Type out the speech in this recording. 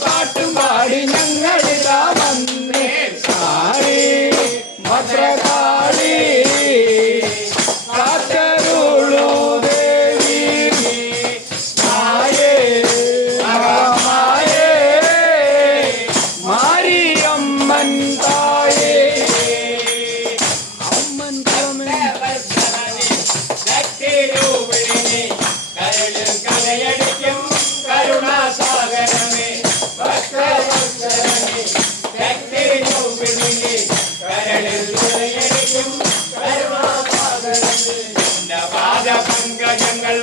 പാട്ടും പാടി ഞങ്ങളിതാ വന്നേ കാളി ഭദ്രകാളി കാത്തരുളൂ ദേവി മായേ മായേ മാരിയമ്മൻ തായേ അമ്മൻ കലയടിക്കും കരുണാസാഗരമേ പങ്കജങ്ങൾ